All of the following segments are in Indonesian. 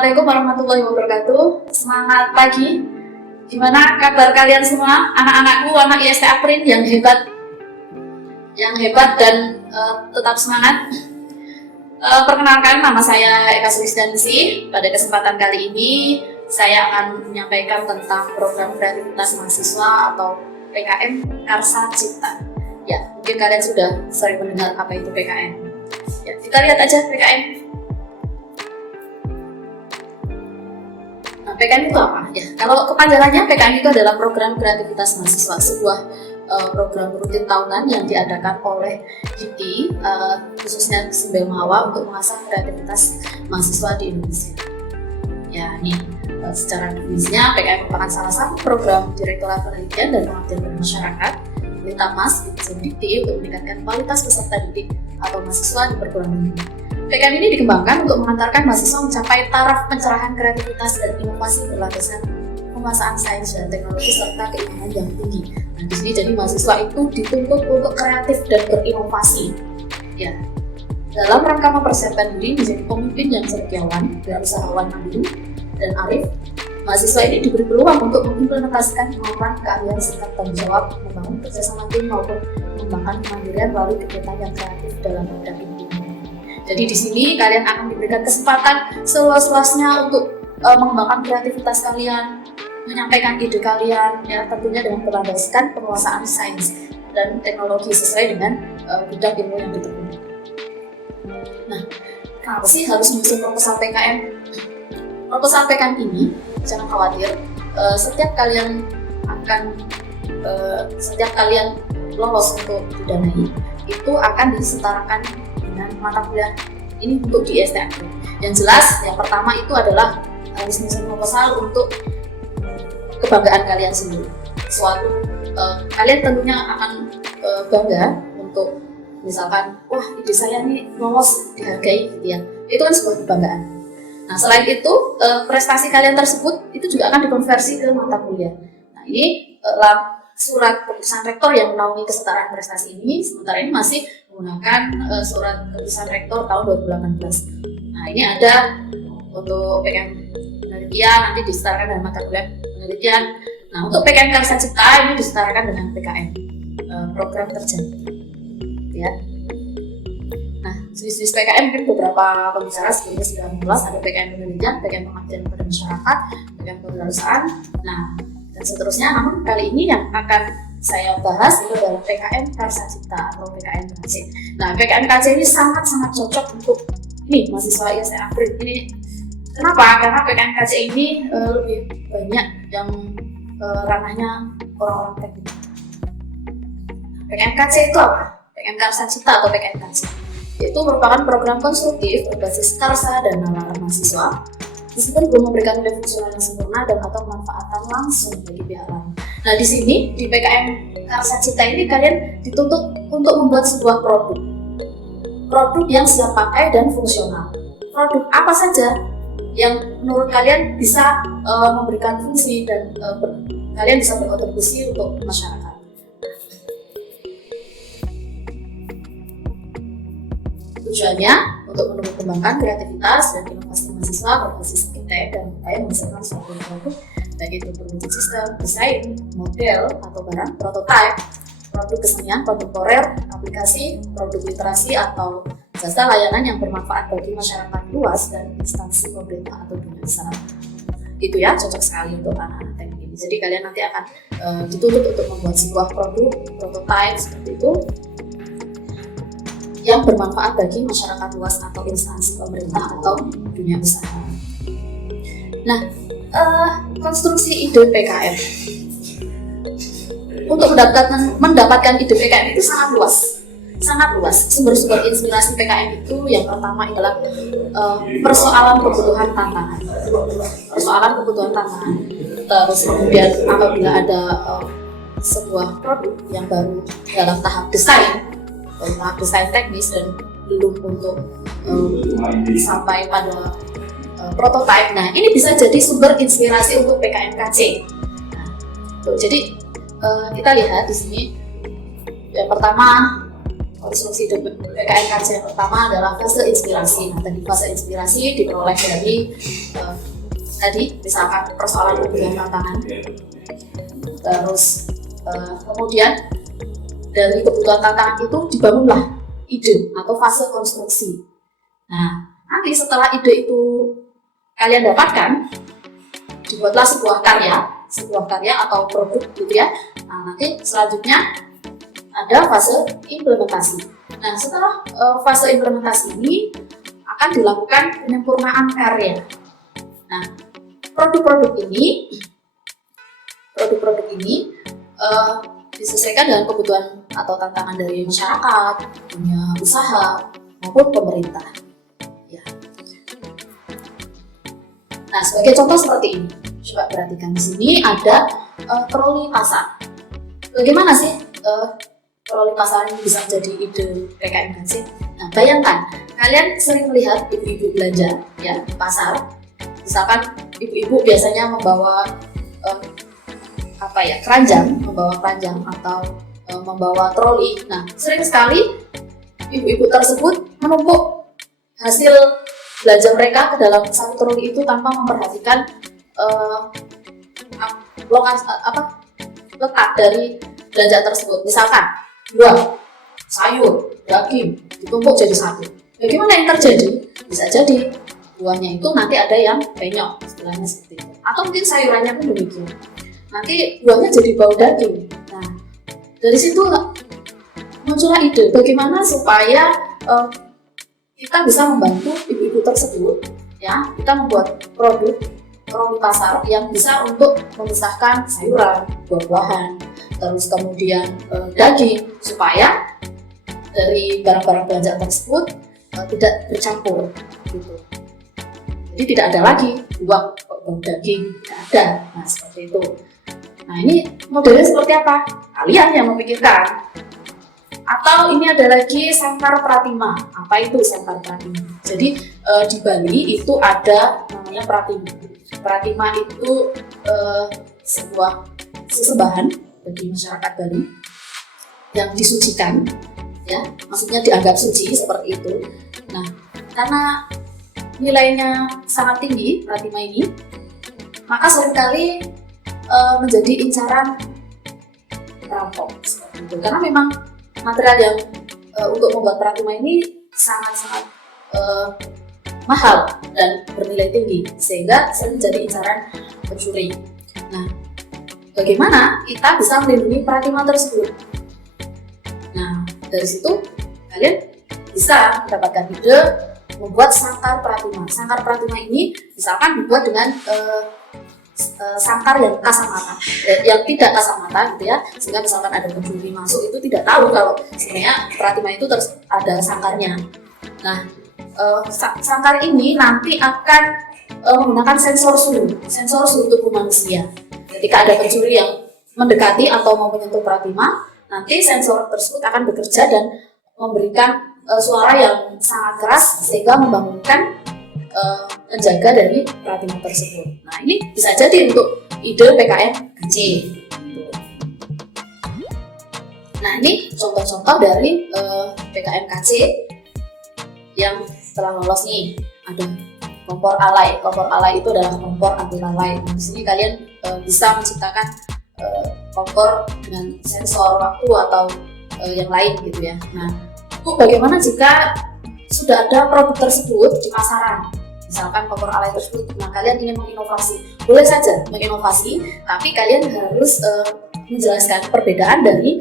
Assalamualaikum warahmatullahi wabarakatuh. Semangat pagi. Gimana kabar kalian semua? Anak-anakku, anak IST Aprin yang hebat dan tetap semangat. Perkenalkan, nama saya Eka Sulisdansi. Pada kesempatan kali ini saya akan menyampaikan tentang program kreativitas mahasiswa atau PKM Karsa Cipta. Ya, mungkin kalian sudah sering mendengar apa itu PKM. Ya, kita lihat aja PKM. Nah, PKM itu apa? Ya, kalau kepanjangannya, PKM itu adalah program kreativitas mahasiswa, sebuah program rutin tahunan yang diadakan oleh HIPI, khususnya Simbel Mawa, untuk mengasah kreativitas mahasiswa di Indonesia. Ya, ini secara definisinya, PKM merupakan salah satu program Direktorat Penelitian dan Pengabdian pada Masyarakat Litbangmas Dikti untuk meningkatkan kualitas peserta didik atau mahasiswa di perguruan tinggi. PKM ini dikembangkan untuk mengantarkan mahasiswa mencapai taraf pencerahan kreativitas dan inovasi berlandaskan penguasaan sains dan teknologi serta keilmuan yang tinggi. Nah, di sini jadi mahasiswa itu dituntut untuk kreatif dan berinovasi. Ya, dalam rangka mempersiapkan diri menjadi pemimpin yang cendekiawan, wirausahawan mandiri dan arif, mahasiswa ini diberi peluang untuk mengimplementasikan kemampuan, keahlian serta tanggung jawab, membangun kerjasama tim maupun mengembangkan kemandirian melalui kegiatan yang kreatif dalam bidang ini. Jadi di sini kalian akan diberikan kesempatan seluas-luasnya untuk mengembangkan kreativitas kalian, menyampaikan ide kalian, ya tentunya dengan berlandaskan penguasaan sains dan teknologi sesuai dengan bidang ilmu yang ditekuni. Nah, kenapa sih harus menyusun proposal PKM? Proposal PKM ini, jangan khawatir, setiap kalian lolos untuk didanai, itu akan disetarakan dengan mata kuliah ini untuk di IST Aprin. Yang jelas, yang pertama itu adalah harus menyusun proposal untuk kebanggaan kalian sendiri. Kalian tentunya akan bangga untuk misalkan, wah ide saya nih lolos, dihargai gitu ya. Itu kan sebuah kebanggaan. Nah, selain itu, prestasi kalian tersebut itu juga akan dikonversi ke mata kuliah. Nah, ini surat keputusan rektor yang menaungi kesetaraan prestasi ini, sementara ini masih menggunakan surat keputusan rektor tahun 2018. Nah, ini ada untuk PKM penelitian, nanti disetarakan dengan mata kuliah penelitian. Nah, untuk PKM Karsa Cipta ini disetarakan dengan PKM program kerja. Ya. Nah, jenis PKM mungkin beberapa pembicara sebelumnya sudah mengulas, ada PKM penelitian, PKM pengabdian pada masyarakat, PKM kewirausahaan. Nah, dan seterusnya. Namun kali ini yang akan saya bahas itu adalah PKM Karsa Cipta atau PKM KC. Nah, PKM KC ini sangat-sangat cocok untuk mahasiswa IST Aprin ini. Kenapa? Karena PKM KC ini lebih banyak yang ranahnya orang-orang teknik. PKM KC itu apa? PKM Karsa Cipta atau PKM KC itu merupakan program konstruktif berbasis karsa dan nalar mahasiswa. Meskipun belum memberikan nilai fungsional yang sempurna dan atau manfaatan langsung bagi pihak lain. Nah, di sini di PKM Karsa Cipta ini kalian dituntut untuk membuat sebuah produk yang siap pakai dan fungsional. Produk apa saja yang menurut kalian bisa memberikan fungsi dan kalian bisa berkontribusi untuk masyarakat. Tujuannya untuk mengembangkan kreativitas dan inovasi mahasiswa berbasis iptek dan upaya menghasilkan suatu produk, baik itu berwujud sistem, desain, model atau barang, prototipe, produk kesenian kontemporer, aplikasi, produk literasi atau jasa layanan yang bermanfaat bagi masyarakat luas dan instansi pemerintah atau dunia usaha. Itu ya, cocok sekali untuk anak-anak teknik ini. Jadi kalian nanti akan dituntut untuk membuat sebuah produk, prototipe seperti itu, yang bermanfaat bagi masyarakat luas atau instansi pemerintah atau dunia usaha. Nah, konstruksi ide PKM untuk mendapatkan ide PKM itu sangat luas. Sumber-sumber inspirasi PKM itu yang pertama adalah persoalan kebutuhan tantangan. Terus kemudian apabila ada sebuah produk yang baru dalam tahap desain teknis dan belum untuk sampai pada prototipe. Nah, ini bisa jadi sumber inspirasi untuk PKM KC. Nah, jadi kita lihat di sini yang pertama konstruksi ide PKMKC yang pertama adalah fase inspirasi. Nah, tadi fase inspirasi diperoleh dari tadi misalkan persoalan kebutuhan tantangan. Terus kemudian dari kebutuhan tantangan itu dibangunlah ide atau fase konstruksi. Nah, nanti setelah ide itu kalian dapatkan, dibuatlah sebuah karya atau produk gitu ya. Nah, nanti selanjutnya ada fase implementasi. Nah, setelah fase implementasi ini akan dilakukan penyempurnaan karya. Nah, produk-produk ini disesuaikan dengan kebutuhan atau tantangan dari masyarakat, dunia usaha maupun pemerintah. Ya. Nah, sebagai contoh seperti ini, coba perhatikan di sini ada troli pasar. Bagaimana sih troli pasar ini bisa menjadi ide PKMKC? Nah, bayangkan kalian sering melihat ibu-ibu belanja ya di pasar. Misalkan ibu-ibu biasanya membawa keranjang atau membawa troli. Nah, sering sekali ibu-ibu tersebut menumpuk hasil belanja mereka ke dalam satu troli itu tanpa memperhatikan letak dari belanja tersebut. Misalkan buah, sayur, daging ditumpuk jadi satu. Bagaimana yang terjadi? Bisa jadi buahnya itu nanti ada yang penyok, istilahnya seperti itu. Atau mungkin sayurannya pun demikian. Nanti buahnya jadi bau daging. Nah, dari situ muncullah ide bagaimana supaya kita bisa membantu ibu-ibu tersebut ya, kita membuat produk troli pasar yang bisa untuk memisahkan sayuran, buah-buahan, terus kemudian daging, supaya dari barang-barang belanja tersebut tidak bercampur gitu. Jadi tidak ada lagi bau daging, tidak ada. Nah, seperti itu. Nah, ini modelnya seperti apa? Kalian yang memikirkan. Atau ini ada lagi Sangkar Pratima. Apa itu Sangkar Pratima? Jadi di Bali itu ada namanya Pratima. Pratima itu sebuah sesembahan bagi masyarakat Bali yang disucikan, ya, maksudnya dianggap suci seperti itu. Nah, karena nilainya sangat tinggi Pratima ini, maka seringkali menjadi incaran perampok seperti itu. Karena memang material yang untuk membuat Pratima ini sangat-sangat mahal dan bernilai tinggi, sehingga sering menjadi incaran pencuri. Nah, bagaimana kita bisa melindungi Pratima tersebut? Nah, dari situ kalian bisa mendapatkan ide membuat Sangkar Pratima. Sangkar Pratima ini misalkan dibuat dengan sangkar yang kasat mata, yang tidak kasat mata gitu ya, sehingga misalkan ada pencuri masuk itu tidak tahu kalau sebenarnya Pratima itu terus ada sangkarnya. Nah, sangkar ini nanti akan menggunakan sensor suhu tubuh manusia. Ketika ada pencuri yang mendekati atau mau menyentuh Pratima, nanti sensor tersebut akan bekerja dan memberikan suara yang sangat keras sehingga membangunkan penjaga dari Pratima tersebut. Nah, ini bisa jadi untuk ide PKMKC. Nah, ini contoh-contoh dari PKMKC yang telah lolos nih. Ada kompor alay. Kompor alay itu adalah kompor anti lalai. Nah, di sini kalian bisa menciptakan kompor dengan sensor waktu atau yang lain gitu ya. Nah, bagaimana jika sudah ada produk tersebut di pasaran? Misalkan kompor alay tersebut, nah kalian ingin menginovasi, boleh saja menginovasi, tapi kalian harus menjelaskan perbedaan dari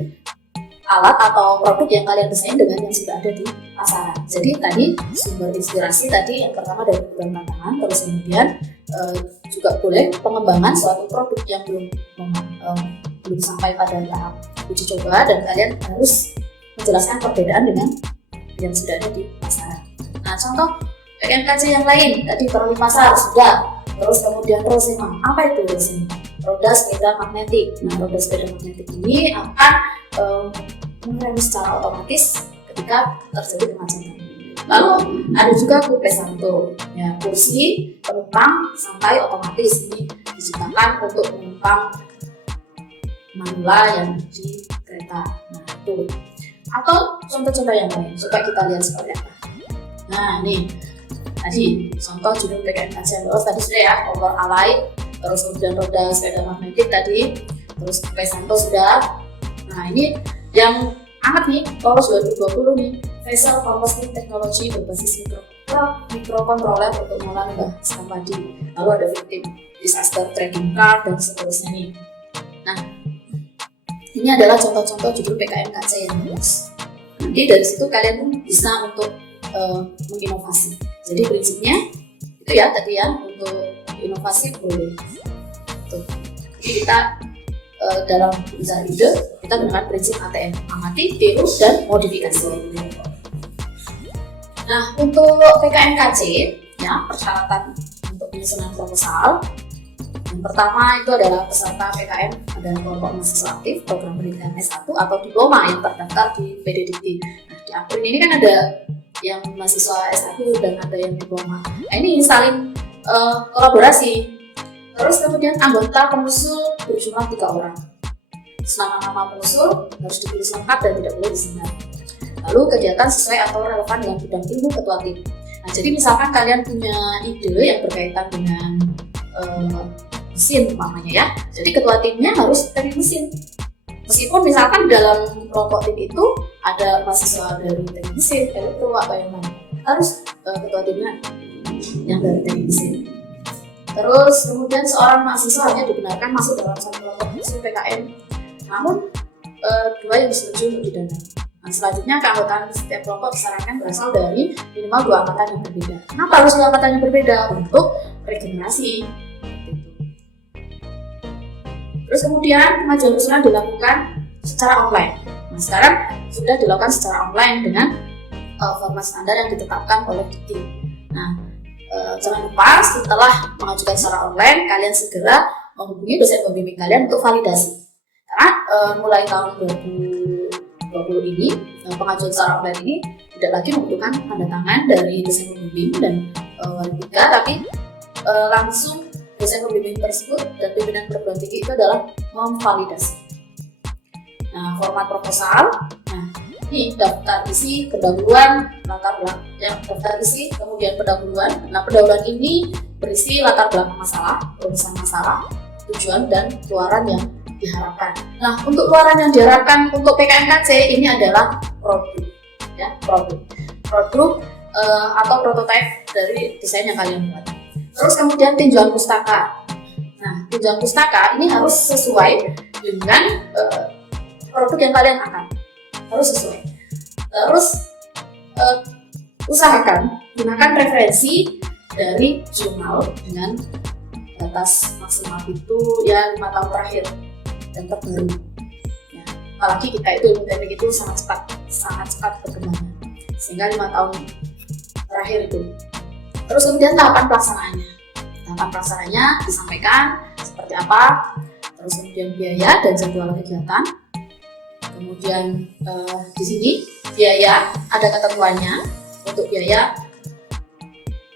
alat atau produk yang kalian desain dengan yang sudah ada di pasaran. Jadi tadi sumber inspirasi tadi yang pertama dari kebutuhan tantangan, terus kemudian juga boleh pengembangan suatu produk yang belum sampai pada tahap uji coba, dan kalian harus menjelaskan perbedaan dengan yang sudah ada di pasaran. Nah, contoh PKMKC yang lain tadi troli pasar sudah, terus kemudian Rosema. Apa itu Rosema? Roda sepeda magnetik. Nah, roda sepeda magnetik ini akan mengerem secara otomatis ketika terjadi kemacetan. Lalu ada juga Coupe Santo, ya, kursi penumpang santai otomatis. Ini diciptakan untuk penumpang manula yang di kereta. Nah, itu. Atau contoh-contoh yang lain, coba kita lihat seperti apa. Nah, nih tadi contoh judul PKMKC yang lolos tadi sudah ya, kompor alay, terus kemudian roda sepeda magnetik tadi, terus Pesanto sudah. Nah, ini yang amat nih, lolos 2020 nih, Vessel Composting Technology berbasis microcontroller untuk mengolah limbah sampah padi. Lalu ada victim disaster tracking card dan seterusnya nih. Nah, ini adalah contoh-contoh judul PKMKC yang lolos. Nanti dari situ kalian pun bisa untuk menginovasi. Jadi prinsipnya itu ya tadi ya, untuk inovasi boleh. Tuh. Jadi kita dalam mencari ide kita gunakan prinsip ATM, amati, tiru, dan modifikasi. Nah, untuk PKMKC ya, persyaratan untuk penyusunan proposal. Yang pertama itu adalah peserta PKM adalah kelompok mahasiswa aktif program pendidikan S1 atau diploma yang terdaftar di PDDikti. Nah, di April ini kan ada yang mahasiswa S1 dan ada yang diploma. Nah, ini saling kolaborasi. Terus kemudian anggota pengusul berjumlah 3 orang. Nama-nama pengusul harus ditulis lengkap dan tidak boleh disingkat. Lalu kegiatan sesuai atau relevan dengan bidang ilmu ketua tim. Nah, jadi misalkan kalian punya ide yang berkaitan dengan mesin umpamanya ya. Jadi ketua timnya harus teknik mesin. Meskipun misalkan dalam kelompok tim itu ada mahasiswa dari teknik mesin, elektro atau yang lain, harus ketua timnya yang dari teknik mesin. Terus kemudian seorang mahasiswa hanya dibenarkan masuk dalam satu kelompok mesin PKM, namun 2 yang setuju untuk didanai. Nah, selanjutnya keanggotaan setiap kelompok disarankan berasal dari minimal 2 angkatan yang berbeda. Kenapa harus 2 angkatan yang berbeda? Untuk regenerasi. Terus kemudian pengajuan usulan dilakukan secara online. Nah, sekarang sudah dilakukan secara online dengan format standar yang ditetapkan oleh Dikti. Nah, jangan lupa setelah mengajukan secara online, kalian segera menghubungi dosen pembimbing kalian untuk validasi. Karena mulai tahun 2020 ini, pengajuan secara online ini tidak lagi membutuhkan tanda tangan dari dosen pembimbing dan wali tiga, tapi langsung dosen pembimbing tersebut dan pimpinan perguruan tinggi itu adalah memvalidasi. Nah, format proposal. Nah, ini daftar isi, pendahuluan, latar belakang, yang daftar isi, kemudian pendahuluan. Nah, pendahuluan ini berisi latar belakang masalah, rumusan masalah, tujuan dan keluaran yang diharapkan. Nah, untuk keluaran yang diharapkan untuk PKMKC ini adalah produk, ya, produk atau prototipe dari desain yang kalian buat. Terus kemudian tinjauan pustaka. Nah, tinjauan pustaka ini harus sesuai dengan produk yang kalian akan, harus sesuai. Terus usahakan gunakan referensi dari jurnal dengan batas maksimal itu ya 5 tahun terakhir dan terbaru. Ya, apalagi kita itu ilmu teknik itu sangat cepat berkembangnya, sehingga 5 tahun terakhir itu. Terus kemudian tahapan pelaksanaannya disampaikan seperti apa. Terus kemudian biaya dan jadwal kegiatan. Kemudian di sini biaya ada ketentuannya. Untuk biaya,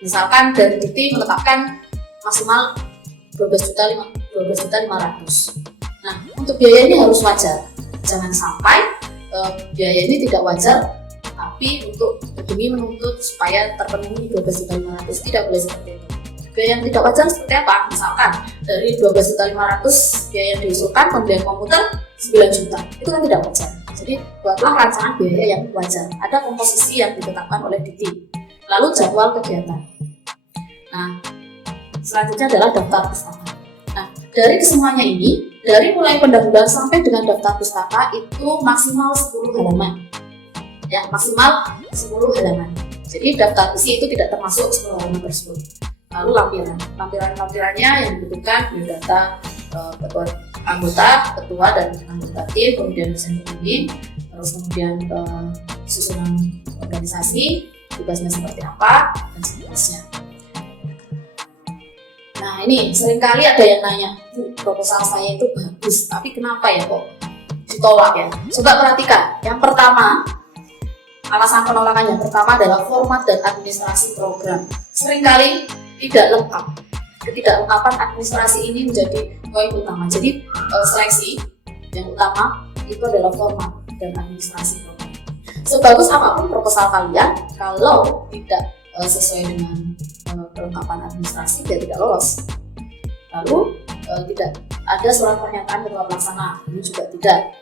misalkan dari Dikti menetapkan maksimal 12.500. Nah, untuk biaya ini harus wajar. Jangan sampai biaya ini tidak wajar, tapi untuk demi menuntut supaya terpenuhi 12.500, tidak boleh seperti itu. Biaya yang tidak wajar seperti apa? Misalkan dari 12.500 biaya yang diusulkan pembelian komputer 9 juta, itu kan tidak wajar. Jadi buatlah rancangan biaya yang wajar. Ada komposisi yang ditetapkan oleh Dikti. Lalu jadwal kegiatan. Nah, selanjutnya adalah daftar pustaka. Nah, dari kesemuanya ini, dari mulai pendahuluan sampai dengan daftar pustaka itu maksimal 10 halaman. Ya, maksimal 10 halaman. Jadi daftar isi itu tidak termasuk 10 halaman tersebut. Lalu lampirannya yang dibutuhkan biodata anggota, ketua dan anggota tim, kemudian dosen pembimbing, terus kemudian susunan organisasi, tugasnya seperti apa, dan seterusnya. Nah, ini seringkali ada yang nanya, Bu, proposal saya itu bagus, tapi kenapa ya kok ditolak ya? Coba perhatikan, yang pertama, alasan penolakan yang pertama adalah format dan administrasi program. Seringkali tidak lengkap. Ketidaklengkapan administrasi ini menjadi poin utama. Jadi seleksi yang utama itu adalah format dan administrasi program. sebagus apapun proposal kalian, kalau tidak sesuai dengan kelengkapan administrasi, dia tidak lolos. Lalu tidak ada surat pernyataan ketua pelaksana, ini juga tidak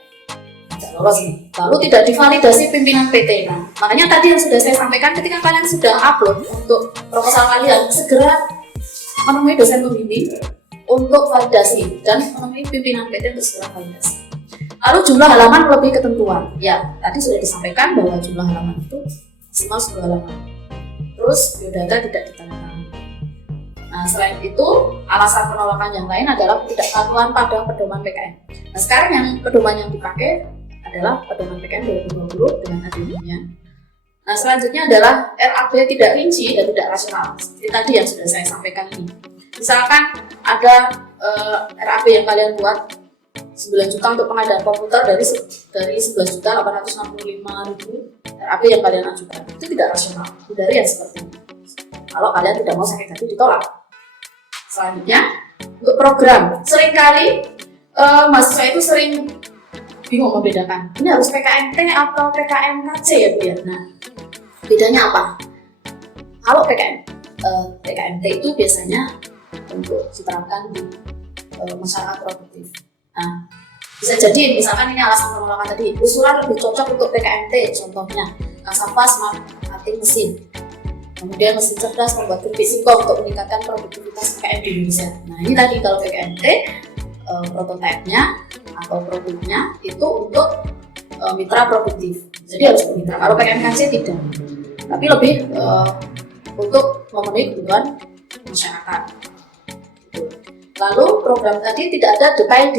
lolos nih. Lalu tidak divalidasi pimpinan PT. Nah, makanya tadi yang sudah saya sampaikan, ketika kalian sudah upload untuk proposal kalian, segera menemui dosen pembimbing untuk validasi dan menemui pimpinan PT untuk segera validasi. Lalu jumlah halaman lebih ketentuan. Ya, tadi sudah disampaikan bahwa jumlah halaman itu maksimal 10 halaman. Terus biodata tidak ditandatangani. Nah, selain itu, alasan penolakan yang lain adalah ketidakpatuhan pada pedoman PKN. Nah, sekarang yang pedoman yang dipakai adalah pedoman PKN 2020 dengan adendumnya. Nah, selanjutnya adalah RAB tidak rinci dan tidak rasional. Seperti tadi yang sudah saya sampaikan ini. Misalkan ada RAB yang kalian buat 9 juta untuk pengadaan komputer dari 11.865.000 RAB yang kalian ajukan. Itu tidak rasional. Hindari yang seperti ini. Kalau kalian tidak mau sakit hati, ditolak. Selanjutnya, untuk program, seringkali mahasiswa itu sering bingung membedakan. Ini harus PKMT atau PKMKC ya Bu ya? Nah, bedanya apa? Kalau PKMT itu biasanya untuk diterapkan di masyarakat produktif. Nah, bisa jadi misalkan ini alasan penolakan tadi, usulan lebih cocok untuk PKMT, contohnya Kasava Smart Cutting Mesin, kemudian mesin cerdas membuat keripik singkong untuk meningkatkan produktivitas PKM di Indonesia. Nah, ini tadi kalau PKMT prototipenya atau produknya itu untuk mitra produktif, jadi harus bermitra. Kalau PKMKC tidak, tapi lebih untuk memenuhi kebutuhan masyarakat. Lalu program tadi tidak ada detail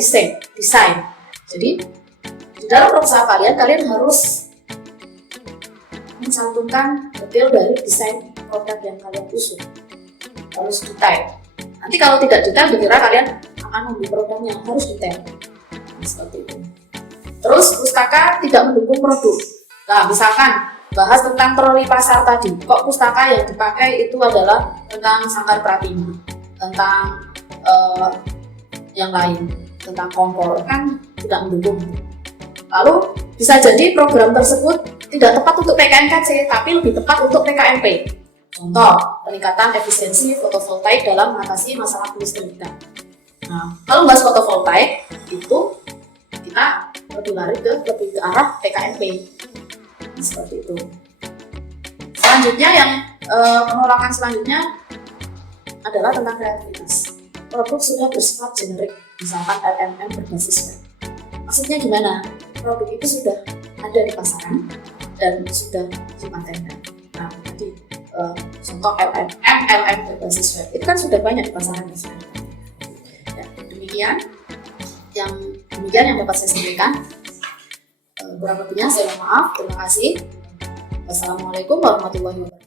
desain. Jadi di dalam proposal kalian harus mencantumkan detail dari desain produk yang kalian usung, harus detail. Nanti kalau tidak detail, dikira kalian akan membeli produk yang harus detail. Seperti itu. Terus pustaka tidak mendukung produk. Nah, misalkan bahas tentang troli pasar tadi, kok pustaka yang dipakai itu adalah tentang Sangkar Pratima, tentang yang lain, tentang kompor, kan tidak mendukung. Lalu bisa jadi program tersebut tidak tepat untuk PKMKC, tapi lebih tepat untuk PKMP. Contoh, peningkatan efisiensi fotovoltaik dalam mengatasi masalah kelistrikan. Nah, kalau bahas fotovoltaik itu kita lebih ke arah PKMP. Seperti itu. Selanjutnya yang penolakan selanjutnya adalah tentang kreativitas. Produk sudah bersifat generik, misalkan LMM berbasis web. Maksudnya gimana? Produk itu sudah ada di pasaran dan sudah dipatenkan. Nah, jadi contoh LMM berbasis web itu kan sudah banyak di pasaran misalnya. Ya, demikian yang dapat saya sampaikan. Kurang lebihnya saya mohon maaf. Terima kasih. Wassalamualaikum warahmatullahi wabarakatuh.